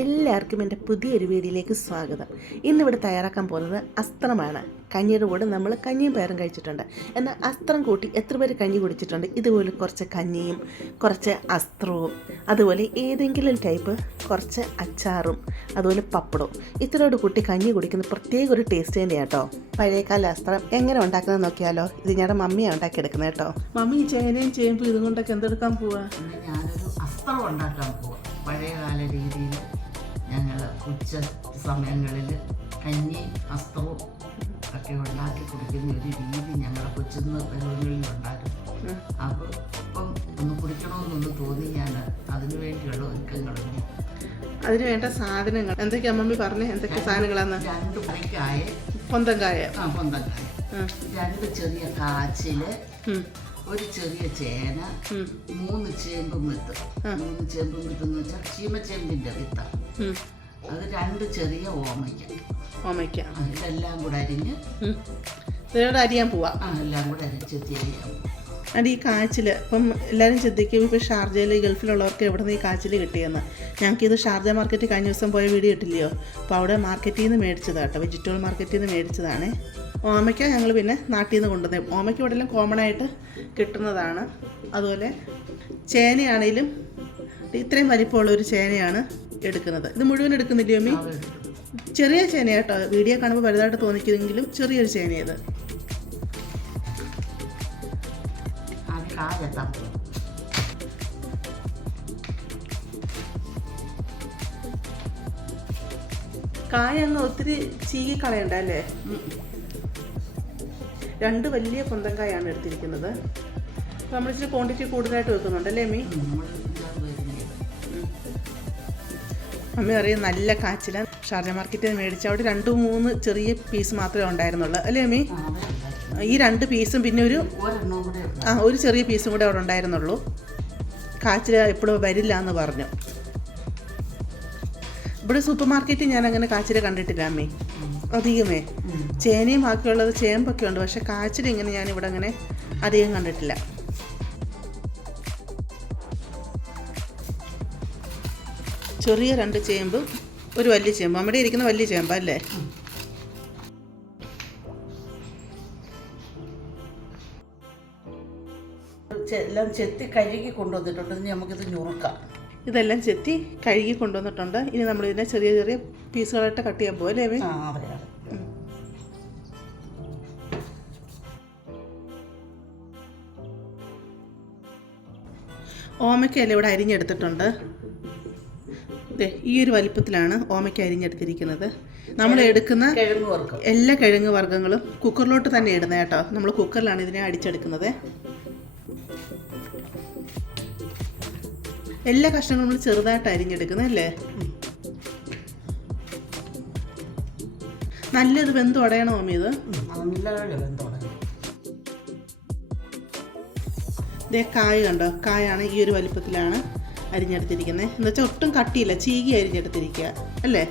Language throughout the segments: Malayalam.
എല്ലാവർക്കും എന്റെ പുതിയൊരു വീഡിയോയിലേക്ക് സ്വാഗതം. ഇന്നിവിടെ തയ്യാറാക്കാൻ പോകുന്നത് അസ്ത്രമാണ് കഞ്ഞിയുടെ കൂടെ നമ്മൾ കഞ്ഞിയും പയറും കഴിച്ചിട്ടുണ്ട്. എന്നാൽ അസ്ത്രം കൂട്ടി എത്ര പേര് കഞ്ഞി കുടിച്ചിട്ടുണ്ട്? ഇതുപോലെ കുറച്ച് കഞ്ഞിയും കുറച്ച് അസ്ത്രവും അതുപോലെ ഏതെങ്കിലും ടൈപ്പ് കുറച്ച് അച്ചാറും അതുപോലെ പപ്പടവും. ഇത്രയോട് കൂട്ടി കഞ്ഞി കുടിക്കുന്ന പ്രത്യേക ഒരു ടേസ്റ്റ് തന്നെയാണ് കേട്ടോ പഴയകാല അസ്ത്രം എങ്ങനെ ഉണ്ടാക്കുന്നത് നോക്കിയാലോ? ഇത് ഞങ്ങളുടെ മമ്മിയാണ് ഉണ്ടാക്കിയെടുക്കുന്നത് കേട്ടോ. മമ്മി ചേനയും ചേമ്പും ഇതുകൊണ്ടൊക്കെ എന്തെടുക്കാൻ പോവാ? ഞാനൊരു അസ്ത്രം ഉണ്ടാക്കാൻ പോവാ. പഴയകാല രീതിയിൽ ഉച്ച സമയങ്ങളിൽ കഞ്ഞി അസ്ത്രവും ഒക്കെ ഉണ്ടാക്കി കുടിക്കുന്ന ഒരു രീതി ഞങ്ങളുടെ കൊച്ചുന്ന പരിപാടികളിൽ ഉണ്ടാക്കും അപ്പോൾ ഇപ്പം ഒന്ന് കുടിക്കണമെന്നൊന്ന് തോന്നി ഞാൻ അതിനു വേണ്ടിയുള്ള ഒരുക്കങ്ങളുണ്ട് അതിന് വേണ്ട സാധനങ്ങൾ. എന്തൊക്കെയാ മമ്മി പറഞ്ഞേ? എന്തൊക്കെ സാധനങ്ങളാന്ന്? രണ്ട് പണിക്കായ പൊന്തങ്കായ ആ പൊന്തം ഉം, രണ്ട് ചെറിയ കാച്ചിൽ ഒരു ചെറിയ ചേന മൂന്ന് ചേമ്പും വിത്ത്. മൂന്ന് ചേമ്പും വിത്ത് എന്ന് വെച്ചാൽ ചീമച്ചേമ്പിന്റെ വിത്താണ്. അത് രണ്ട് ചെറിയ ഓമയ്ക്ക. ഓമയ്ക്ക. ഇതെല്ലാം കൂടെ അരിഞ്ഞ് ഉം. ഇതിനോട് അരിയാൻ പോവാ. ആ എല്ലാം കൂടെ അരിച്ചെത്തി അരിയാൻ അത് ഈ കാച്ചിൽ ഇപ്പം എല്ലാവരും ചിന്തിക്കും ഇപ്പോൾ ഷാർജയിൽ ഗൾഫിലുള്ളവർക്ക് എവിടെ നിന്ന് ഈ കാച്ചിൽ കിട്ടിയെന്ന്. ഞങ്ങൾക്ക് ഇത് ഷാർജ മാർക്കറ്റ് കഴിഞ്ഞ ദിവസം പോയ വീഡിയോ ഇട്ടില്ലയോ? അപ്പോൾ അവിടെ മാർക്കറ്റിൽ നിന്ന് മേടിച്ചതാണ് കേട്ടോ വെജിറ്റബിൾ മാർക്കറ്റിൽ നിന്ന് മേടിച്ചതാണ്. ഓമയ്ക്ക ഞങ്ങൾ പിന്നെ നാട്ടിൽ നിന്ന് കൊണ്ടുവന്നത് ഓമയ്ക്ക ഇവിടെല്ലാം കോമൺ ആയിട്ട് കിട്ടുന്നതാണ്. അതുപോലെ ചേനയാണേലും ഇത്രയും വലിപ്പമുള്ള ഒരു ചേനയാണ്. എടുക്കുന്നത്. ഇത് മുഴുവൻ എടുക്കുന്നില്ലേ അമ്മി? ചെറിയ ചേന കേട്ടോ വീഡിയോ കാണുമ്പോൾ വലുതായിട്ട് തോന്നിക്കുമെങ്കിലും ചെറിയൊരു ചേനയത്. കായ അങ്ങ് ഒത്തിരി ചീകി കളയണ്ട അല്ലേ? രണ്ട് വലിയ പൊന്തങ്കായാണ് എടുത്തിരിക്കുന്നത്. നമ്മളിച്ചിരി നമ്മൾ ഇച്ചിരി ക്വാണ്ടിറ്റി കൂടുതലായിട്ട് വെക്കുന്നുണ്ട് അല്ലേ അമ്മ പറയും നല്ല കാച്ചില. ഷാർജ മാർക്കറ്റിൽ നിന്ന് മേടിച്ച അവിടെ രണ്ട് മൂന്ന് ചെറിയ പീസ് മാത്രമേ ഉണ്ടായിരുന്നുള്ളൂ. അല്ലേ അമ്മി? ഈ രണ്ട് പീസും പിന്നെ ഒരു ആ ഒരു ചെറിയ പീസും കൂടെ അവിടെ ഉണ്ടായിരുന്നുള്ളൂ. കാച്ചില എപ്പോഴും വരില്ല എന്ന് പറഞ്ഞു. ഇവിടെ സൂപ്പർ മാർക്കറ്റിൽ ഞാൻ അങ്ങനെ കാച്ചില കണ്ടിട്ടില്ല അമ്മേ. അധികമേ. ചേനയും ബാക്കിയുള്ളത് ചേമ്പൊക്കെ ഉണ്ട്. പക്ഷെ കാച്ചിൽ ഇങ്ങനെ ഞാൻ ഇവിടെ അങ്ങനെ അധികം കണ്ടിട്ടില്ല. ചെറിയ രണ്ട് ചേമ്പും ഒരു വലിയ ചേമ്പ്. നമ്മുടെ ഇരിക്കുന്ന വലിയ ചേമ്പ് അല്ലേ? എല്ലാം ചെത്തി കഴുകി കൊണ്ടുവന്നിട്ടുണ്ട്. ഇനി നമുക്കിത് ഞുറുക്കാം. ഇതെല്ലാം ചെത്തി കഴുകി കൊണ്ടുവന്നിട്ടുണ്ട്. ഇനി നമ്മൾ ഇതിനെ ചെറിയ ചെറിയ പീസുകളായിട്ട് കട്ട് ചെയ്യാൻ പോകും അല്ലേ? ആ അതെ അതെ. ഓമയ്ക്കയെല്ലാം ഇവിടെ അരിഞ്ഞെടുത്തിട്ടുണ്ട്. ഈ ഒരു വലിപ്പത്തിലാണ് ഓമയ്ക്ക അരിഞ്ഞെടുത്തിരിക്കുന്നത്. നമ്മൾ എടുക്കുന്ന എല്ലാ കിഴങ്ങ് വർഗങ്ങളും കുക്കറിലോട്ട് തന്നെ ഇടുന്നത് കേട്ടോ. നമ്മൾ കുക്കറിലാണ് ഇതിനെ അടിച്ചെടുക്കുന്നത്. എല്ലാ കഷ്ണങ്ങളും നമ്മൾ ചെറുതായിട്ട് അരിഞ്ഞെടുക്കുന്നത് അല്ലേ? നല്ലത് ബന്ധം ഉടയണോ ഓമി ഇത്? ഇതേ കായ കണ്ടോ? കായാണ് ഈ ഒരു വലിപ്പത്തിലാണ്. അരിഞ്ഞെടുത്തിരിക്കുന്നത് എന്ന് വെച്ചാൽ ഒട്ടും കട്ടിയില്ല ചീകി അരിഞ്ഞെടുത്തിരിക്കുക അല്ലേ?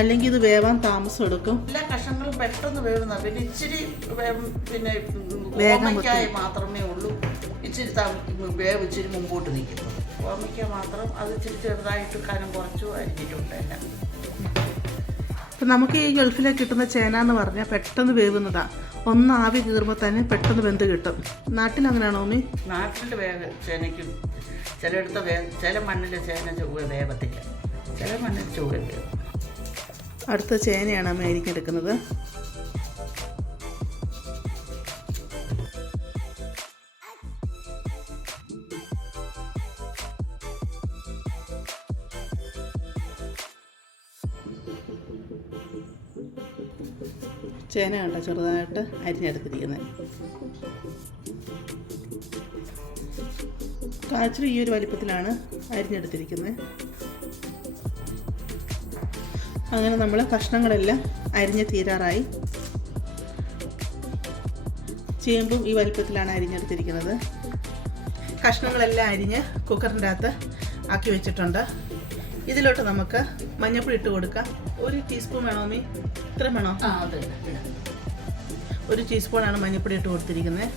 അല്ലെങ്കിൽ ഇത് വേവാൻ താമസം എടുക്കും. എല്ലാ കഷ്ണങ്ങളും പെട്ടെന്ന് വേവുന്ന പിന്നെ ഇച്ചിരി പിന്നെ വേഗം മാത്രമേ ഉള്ളൂ. ഇച്ചിരി വേവ് ഇച്ചിരി മുമ്പോട്ട് നിൽക്കുന്നത്. ഓമയ്ക്ക മാത്രം അത് ഇച്ചിരി ചെറുതായിട്ട് കനം കുറച്ചു അരിഞ്ഞിട്ടുണ്ട് എല്ലാം നമുക്ക് ഈ ഗൾഫിലേക്ക് കിട്ടുന്ന ചേന എന്ന് പറഞ്ഞാൽ പെട്ടെന്ന് വേവുന്നതാ. ഒന്ന് ആവി കീറുമ്പോൾ തന്നെ പെട്ടെന്ന് വെന്ത് കിട്ടും. നാട്ടിൽ അങ്ങനെയാണോ മീ നാട്ടിൽ വേഗ ചേനയ്ക്കും ചിലയിടത്ത് വേ ചില മണ്ണിൽ ചേന ചൊവ്വ വേഗത്തില്ല ചില മണ്ണിൽ ചൊവ്വ വേവും. അടുത്ത ചേനയാണ് അമ്മ അരിഞ്ഞെടുക്കുന്നത്. ചേന കണ്ടോ? ചെറുതായിട്ട് അരിഞ്ഞെടുത്തിരിക്കുന്നത് കാച്ചിൽ ഈ ഒരു വലിപ്പത്തിലാണ് അരിഞ്ഞെടുത്തിരിക്കുന്നത് അങ്ങനെ നമ്മൾ കഷ്ണങ്ങളെല്ലാം അരിഞ്ഞ് തീരാറായി. ചേമ്പും ഈ വലിപ്പത്തിലാണ് അരിഞ്ഞെടുത്തിരിക്കുന്നത്. കഷ്ണങ്ങളെല്ലാം അരിഞ്ഞ് കുക്കറിന്റെ അകത്ത് ആക്കി വെച്ചിട്ടുണ്ട്. ഇതിലോട്ട് നമുക്ക് മഞ്ഞൾപ്പൊടി ഇട്ട് കൊടുക്കാം. ഒരു ടീസ്പൂൺ വേണോ മീ ഇത്ര വേണോ? ഒരു ടീസ്പൂണാണ് മഞ്ഞൾപ്പൊടി ഇട്ട് കൊടുത്തിരിക്കുന്നത്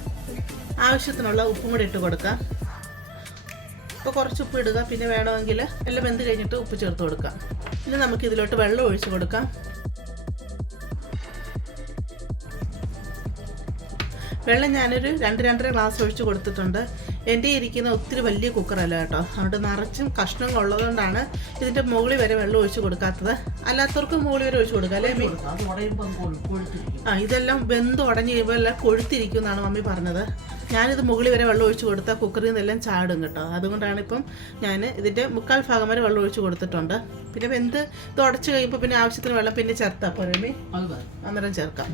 ആവശ്യത്തിനുള്ള ഉപ്പും കൂടി ഇട്ട് കൊടുക്കാം. ഇപ്പോൾ കുറച്ച് ഉപ്പ് ഇടുക. പിന്നെ വേണമെങ്കിൽ എല്ലാം വെന്ത് കഴിഞ്ഞിട്ട് ഉപ്പ് ചേർത്ത് കൊടുക്കാം. പിന്നെ നമുക്ക് ഇതിലോട്ട് വെള്ളം ഒഴിച്ച് കൊടുക്കാം. വെള്ളം ഞാനൊരു രണ്ട് രണ്ടര ഗ്ലാസ് ഒഴിച്ച് കൊടുത്തിട്ടുണ്ട്. എന്റെ ഇരിക്കുന്ന ഒത്തിരി വലിയ കുക്കറല്ല കേട്ടോ. അതുകൊണ്ട് നിറച്ചും കഷ്ണങ്ങൾ ഉള്ളതുകൊണ്ടാണ് ഇതിന്റെ മുകളിൽ വരെ വെള്ളം ഒഴിച്ചു കൊടുക്കാത്തത്. അല്ലാത്തവർക്ക് മുകളിൽ വരെ ഒഴിച്ചു കൊടുക്കാം അല്ലേ ആ ഇതെല്ലാം വെന്ത് ഉടഞ്ഞ് കഴിയുമ്പോൾ എല്ലാം കൊഴുത്തിരിക്കും എന്നാണ് മമ്മി പറഞ്ഞത്. ഞാനിത് മുകളിൽ വരെ വെള്ളം ഒഴിച്ചു കൊടുത്താൽ കുക്കറിൽ നിന്നെല്ലാം ചാടും കേട്ടോ. അതുകൊണ്ടാണ് ഇപ്പം ഞാൻ ഇതിന്റെ മുക്കാൽ ഭാഗം വരെ വെള്ളം ഒഴിച്ചു കൊടുത്തിട്ടുണ്ട്. പിന്നെ വെന്ത് ഇത് ഉടച്ച് കഴിയുമ്പോൾ പിന്നെ ആവശ്യത്തിന് വെള്ളം പിന്നെ ചേർത്താൽ പോരമേ അന്നേരം ചേർക്കാം.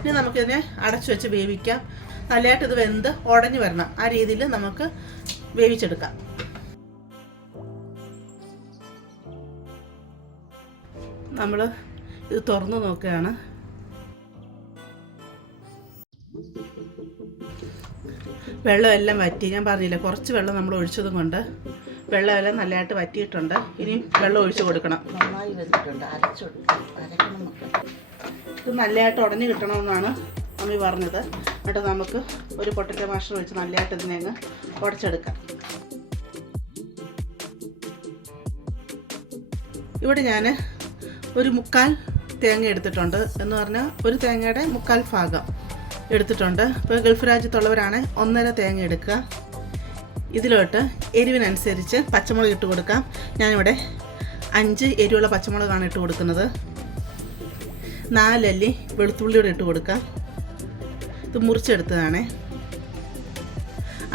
ഇനി നമുക്കിതിനെ അടച്ചു വെച്ച് വേവിക്കാം. നല്ലതായിട്ട് ഇത് വെന്ത് ഉടഞ്ഞു വരണം. ആ രീതിയിൽ നമുക്ക് വേവിച്ചെടുക്കാം. നമ്മൾ ഇത് തുറന്ന് നോക്കുകയാണ്. വെള്ളമെല്ലാം വറ്റി. ഞാൻ പറഞ്ഞില്ല കുറച്ച് വെള്ളം നമ്മൾ ഒഴിച്ചതും കൊണ്ട് വെള്ളമെല്ലാം നല്ലതായിട്ട് വറ്റിയിട്ടുണ്ട്. ഇനി വെള്ളം ഒഴിച്ചു കൊടുക്കണം. നന്നായി വെന്തിട്ടുണ്ട്. അരച്ചു ഇത് നല്ലതായിട്ട് ഉടഞ്ഞു കിട്ടണമെന്നാണ് മമ്മി പറഞ്ഞത്. എന്നിട്ട് നമുക്ക് ഒരു പൊട്ടറ്റ മാഷർ വെച്ച് നല്ലതായിട്ട് ഇതിനെ അങ്ങ് ഉടച്ചെടുക്കാം. ഇവിടെ ഞാൻ ഒരു മുക്കാൽ തേങ്ങ എടുത്തിട്ടുണ്ട് എന്ന് പറഞ്ഞാൽ ഒരു തേങ്ങയുടെ മുക്കാൽ ഭാഗം എടുത്തിട്ടുണ്ട്. ഇപ്പോൾ ഗൾഫ് രാജ്യത്തുള്ളവരാണ് ഒന്നര തേങ്ങ എടുക്കുക. ഇതിലോട്ട് എരിവിനനുസരിച്ച് പച്ചമുളക് ഇട്ട് കൊടുക്കാം. ഞാനിവിടെ അഞ്ച് എരിവുള്ള പച്ചമുളകാണ് ഇട്ട് കൊടുക്കുന്നത്. നാലല്ലി വെളുത്തുള്ളിയോടെ ഇട്ട് കൊടുക്കാം. ഇത് മുറിച്ചെടുത്തതാണേ.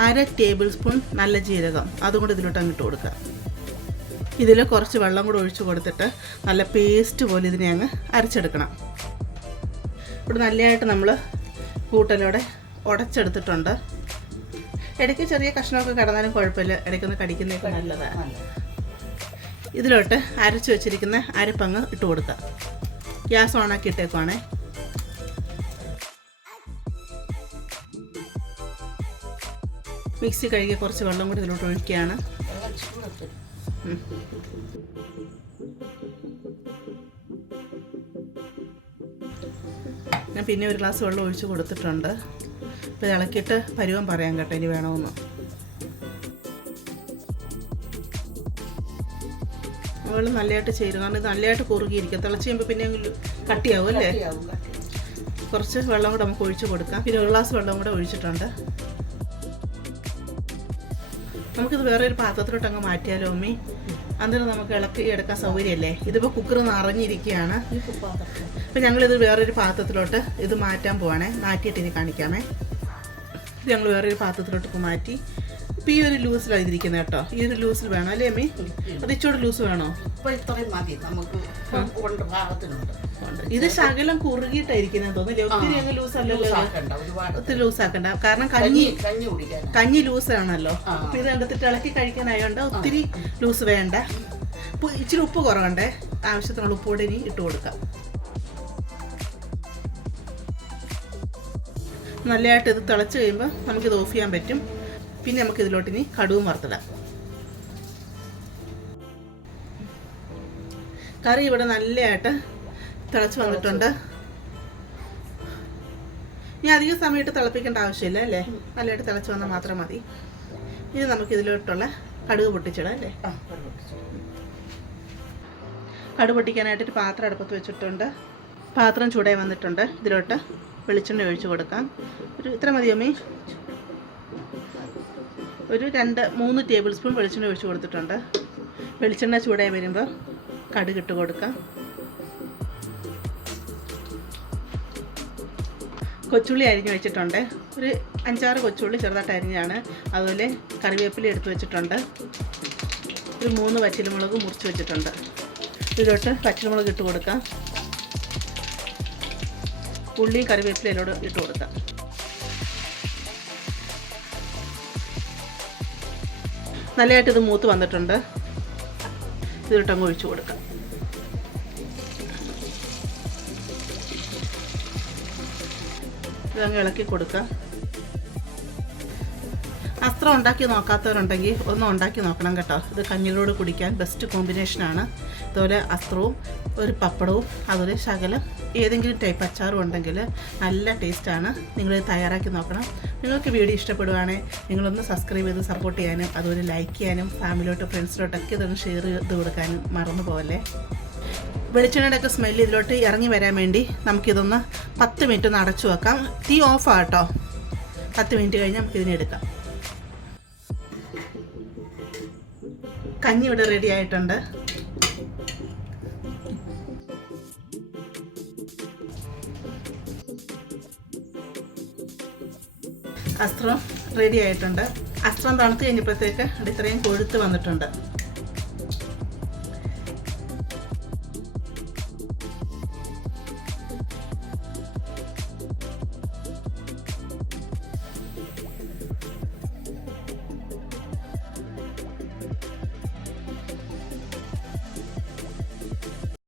അര ടേബിൾ സ്പൂൺ നല്ല ജീരകം. അതും കൂടി ഇതിലോട്ട് അങ്ങ് ഇട്ട് കൊടുക്കുക. ഇതിൽ കുറച്ച് വെള്ളം കൂടെ ഒഴിച്ച് കൊടുത്തിട്ട് നല്ല പേസ്റ്റ് പോലെ ഇതിനെ അങ്ങ് അരച്ചെടുക്കണം. ഇവിടെ നല്ലതായിട്ട് നമ്മൾ കൂട്ടലോടെ ഉടച്ചെടുത്തിട്ടുണ്ട്. ഇടയ്ക്ക് ചെറിയ കഷ്ണമൊക്കെ കിടന്നാലും കുഴപ്പമില്ല. ഇടയ്ക്കൊന്ന് കടിക്കുന്നതൊക്കെ നല്ലതാണ്. നല്ലത് ഇതിലോട്ട് അരച്ച് വെച്ചിരിക്കുന്ന അരപ്പങ്ങ് ഇട്ട് കൊടുക്കുക. ഗ്യാസ് ഓണാക്കി ഇട്ടേക്കുവാണേ മിക്സി കഴുകി കുറച്ച് വെള്ളം കൂടി ഇതിലോട്ട് ഒഴിക്കുകയാണ്. ഞാൻ പിന്നെ ഒരു ഗ്ലാസ് വെള്ളം ഒഴിച്ച് കൊടുത്തിട്ടുണ്ട്. അപ്പോൾ ഇളക്കിയിട്ട് പരുവം പറയാം കേട്ടോ ഇനി വേണമെന്ന്. വെള്ളം നല്ലതായിട്ട് ചേരും. കാരണം ഇത് നല്ലതായിട്ട് കുറുകിയിരിക്കും. തിളച്ച് കഴിയുമ്പോൾ പിന്നെ കട്ടിയാവും അല്ലേ? കുറച്ച് വെള്ളം കൂടെ നമുക്ക് ഒഴിച്ച് കൊടുക്കാം. പിന്നെ ഒരു ഗ്ലാസ് വെള്ളം കൂടെ ഒഴിച്ചിട്ടുണ്ട്. നമുക്കിത് വേറെ ഒരു പാത്രത്തിലോട്ട് അങ്ങ് മാറ്റിയാലോ അമ്മി അന്നേരം നമുക്ക് ഇളക്കി എടുക്കാൻ സൗകര്യമല്ലേ? ഇതിപ്പോൾ കുക്കർ നിറഞ്ഞിരിക്കുകയാണ്. അപ്പം ഞങ്ങളിത് വേറൊരു പാത്രത്തിലോട്ട് ഇത് മാറ്റാൻ പോവാണേ. മാറ്റിയിട്ട് ഇനി കാണിക്കാമേ. ഇത് ഞങ്ങൾ വേറൊരു പാത്രത്തിലോട്ട് ഇപ്പോൾ മാറ്റി. ഇപ്പോൾ ഈ ഒരു ലൂസിലാണ് ഇതിരിക്കുന്നത് കേട്ടോ. ഈ ഒരു ലൂസിൽ വേണം അല്ലേ അമ്മി അത് ഇച്ചോട് ലൂസ് വേണോ? ഇപ്പൊ ഇത്രയും മതി. നമുക്ക് കൊണ്ട്. ഇത് ശകലം കുറുകിയിട്ടായിരിക്കുന്നത് തോന്നുന്നു. ഒത്തിരി അങ്ങ് ലൂസ് അല്ലല്ലോ ലൂസാക്കണ്ട ഒത്തിരി ലൂസ് ആക്കണ്ട. കാരണം കഞ്ഞി കഞ്ഞി ലൂസ് ആണല്ലോ. അപ്പൊ ഇത് കണ്ടെത്തിട്ട് ഇളക്കി കഴിക്കാനായോണ്ട് ഒത്തിരി ലൂസ് വേണ്ട. ഇച്ചിരി ഉപ്പ് കുറവുണ്ടേ? ആവശ്യത്തിനുള്ള ഉപ്പോടെ ഇനി ഇട്ട് കൊടുക്കാം. നല്ലതായിട്ട് ഇത് തിളച്ച് കഴിയുമ്പോൾ നമുക്കിത് ഓഫ് ചെയ്യാൻ പറ്റും. പിന്നെ നമുക്ക് ഇതിലോട്ട് ഇനി കടുവും വറുത്തിടാം. കറി ഇവിടെ നല്ലതായിട്ട് തിളച്ച് വന്നിട്ടുണ്ട്. ഇനി അധികം സമയത്ത് തിളപ്പിക്കേണ്ട ആവശ്യമില്ല അല്ലേ? നല്ലതായിട്ട് തിളച്ച് വന്നാൽ മാത്രം മതി. ഇനി നമുക്ക് ഇതിലോട്ടുള്ള കടുക് പൊട്ടിച്ചിടാം അല്ലേ. കടുക് പൊട്ടിക്കാനായിട്ട് ഒരു പാത്രം അടുപ്പത്ത് വെച്ചിട്ടുണ്ട്. പാത്രം ചൂടായി വന്നിട്ടുണ്ട്. ഇതിലോട്ട് വെളിച്ചെണ്ണ ഒഴിച്ചു കൊടുക്കാം. ഒരു ഇത്ര മതിയോ മീ ഒരു രണ്ട് മൂന്ന് ടേബിൾ സ്പൂൺ വെളിച്ചെണ്ണ ഒഴിച്ചു കൊടുത്തിട്ടുണ്ട്. വെളിച്ചെണ്ണ ചൂടായി വരുമ്പോൾ കടുക് ഇട്ട് കൊടുക്കാം. കൊച്ചുള്ളി അരിഞ്ഞ് വെച്ചിട്ടുണ്ട്. ഒരു അഞ്ചാറ് കൊച്ചുള്ളി ചെറുതായിട്ട് അരിഞ്ഞാണ്. അതുപോലെ കറിവേപ്പില എടുത്ത് വെച്ചിട്ടുണ്ട്. ഒരു മൂന്ന് പച്ചിലമുളക് മുറിച്ച് വെച്ചിട്ടുണ്ട്. ഇതിലോട്ട് പച്ചിലമുളക് ഇട്ട് കൊടുക്കാം. ഉള്ളി കറിവേപ്പില ഇതിലോട് ഇട്ട് കൊടുക്കാം. നല്ലതായിട്ട് ഇത് മൂത്ത് വന്നിട്ടുണ്ട്. ഇതിലോട്ടങ്ങ് ഒഴിച്ചു കൊടുക്കാം. ഇതങ്ങ് ഇളക്കി കൊടുക്കാം. അസ്ത്രം ഉണ്ടാക്കി നോക്കാത്തവരുണ്ടെങ്കിൽ ഒന്ന് ഉണ്ടാക്കി നോക്കണം കേട്ടോ. ഇത് കഞ്ഞിലോട് കുടിക്കാൻ ബെസ്റ്റ് കോമ്പിനേഷനാണ് അതുപോലെ അസ്ത്രവും ഒരു പപ്പടവും അതുപോലെ ശകലം ഏതെങ്കിലും ടൈപ്പ് അച്ചാറും ഉണ്ടെങ്കിൽ നല്ല ടേസ്റ്റാണ് നിങ്ങൾ തയ്യാറാക്കി നോക്കണം. നിങ്ങൾക്ക് വീഡിയോ ഇഷ്ടപ്പെടുവാണെങ്കിൽ നിങ്ങളൊന്ന് സബ്സ്ക്രൈബ് ചെയ്ത് സപ്പോർട്ട് ചെയ്യാനും അതുപോലെ ലൈക്ക് ചെയ്യാനും ഫാമിലിയോട്ട് ഫ്രണ്ട്സിലോട്ടൊക്കെ ഇതൊന്ന് ഷെയർ ചെയ്ത് കൊടുക്കാനും മറന്നു പോകല്ലേ വെളിച്ചെണ്ണയുടെ ഒക്കെ സ്മെല്ല് ഇതിലോട്ട് ഇറങ്ങി വരാൻ വേണ്ടി നമുക്കിതൊന്ന് പത്ത് മിനിറ്റ് ഒന്ന് അടച്ചു വെക്കാം. തീ ഓഫ് കേട്ടോ പത്ത് മിനിറ്റ് കഴിഞ്ഞ് നമുക്കിതിനെ എടുക്കാം. കഞ്ഞി ഇവിടെ റെഡി ആയിട്ടുണ്ട്. അസ്ത്രം റെഡി ആയിട്ടുണ്ട്. അസ്ത്രം തണുത്ത് കഴിഞ്ഞപ്പോഴത്തേക്ക് ഇത് ഇത്രയും കൊഴുത്ത് വന്നിട്ടുണ്ട്.